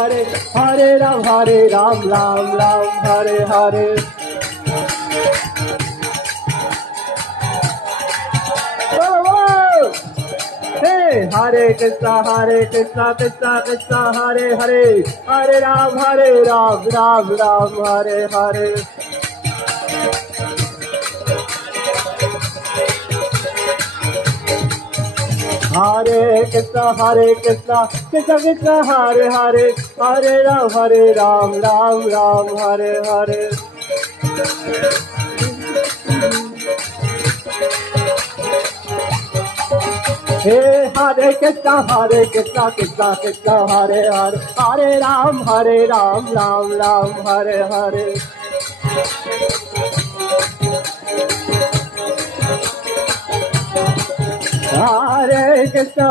Hare Hare Ram Ram Ram Hare Hare. Hey, Hare Krishna, Krishna Krishna, Hare Hare, Hare Ram, Ram Ram, Hare Hare. Hare Krishna, Krishna Krishna, Hare Hare, Hare Ram, Ram Hare Hare. Hey, Hare Krishna, Krishna Krishna, Hare Hare, Hare Ram, Ram Hare Hare. Hare Krishna,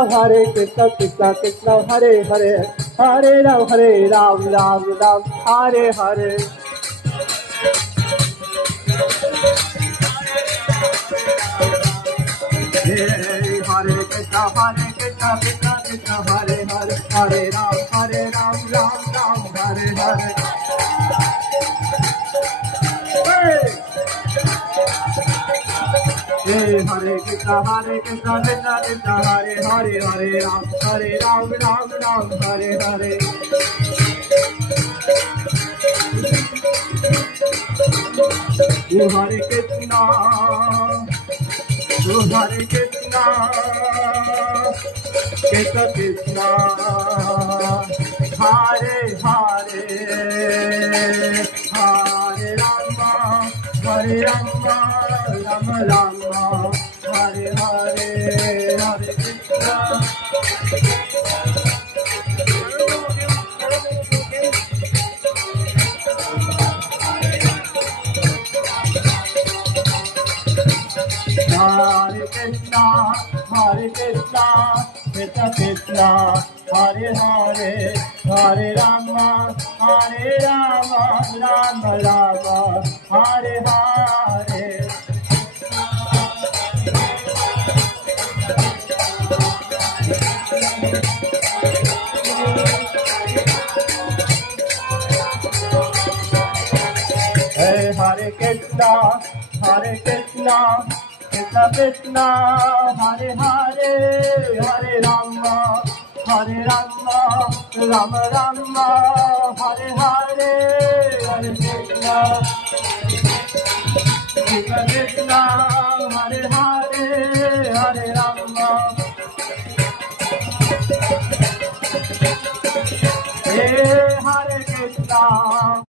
Krishna Krishna, Hare Hare, Hare Ram, Ram Hare Hare. Hey, Hare Krishna, Krishna Krishna, Hare Hare, Hare Ram, Ram Hare Hare. Hey, Hare Krishna, Krishna Krishna, Hare Hare, Hare Ram, Ram Hare Hare. Hare Krishna, Hare Krishna, Krishna Krishna, Hare Hare, Hare Rama, Rama Rama, Hare Hare, Hare Krishna. Hare Krishna, Krishna Krishna, Hare Hare, Hare Rama, Rama Rama, Hare Hare. Hey, Hare Krishna, Krishna Krishna, Hare Hare, Hare Rama, Rama Rama, Hare Hare, Hare Krishna, Krishna, Hare Hare, Hare Rama. Hey, Hare Krishna.